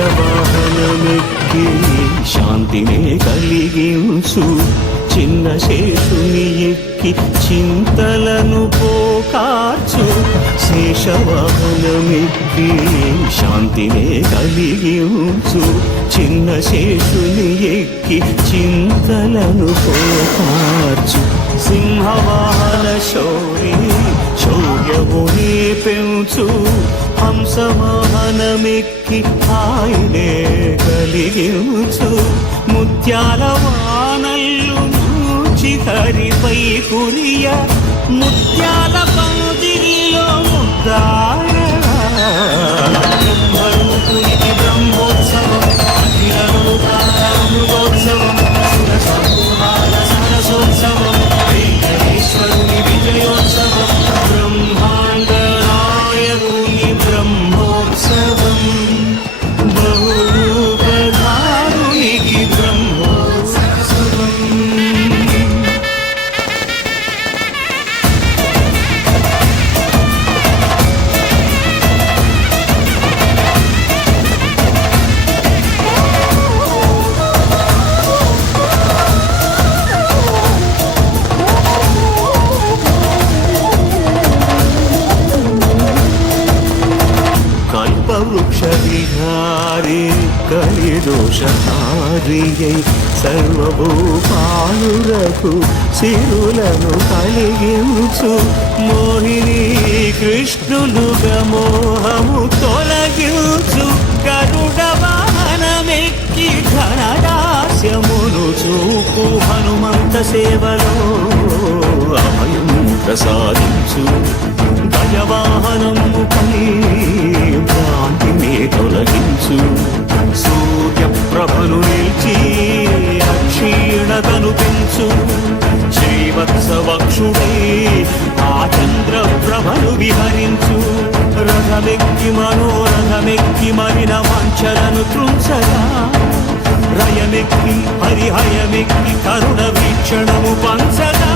శేషవాహనమెక్కి శాంతినే కలిగించు చిన్న శేషుని ఎక్కి చింతలను పోకార్చు శేషవాహనమెక్కి శాంతినే కలిగించు చిన్న శేషుని ఎక్కి చింతలను పోకార్చు సింహవాహన శౌర్యముని పెంచు హంసవాహనమెక్కి ఆయనే కలిగించు ముత్యాల వానల్లు మూచి హరిపై కురియ ముత్యాల పందిరిలో బ్రహ్మరూపునికి బ్రహ్మోత్సవం అఖిల లోకామృతోత్సవం సరసోత్సవం ఈశ్వరుని విజయోత్సవం బ్రహ్మాండ నాయకుని బ్రహ్మోత్సవం బహురూపధారునికి బ్రహ్మోత్సవం. కల్పవృక్ష విహారి కలిదోషహారియై సర్వభూపాలురకు సిరులను కలిగించు మోహిని కృష్ణులుగా మోహము తొలగించు గరుడ వాహనమెక్కి ఘనదాస్యమును చూపు హనుమంత సేవలో అభయం ప్రసాదించు గజవాహనముపై భ్రాంతిని తొలగించు సూర్యప్రభను నిలిచి అక్షీణతను పెంచు శ్రీవత్సవక్షుడై ఆ చంద్రప్రభను విహరించు రథమెక్కి మనోరథమెక్కి మరిన వాంఛలను త్రుంచగా రయమెక్కి హరిహయమెక్కి కరుణ వీక్షణము పంచగా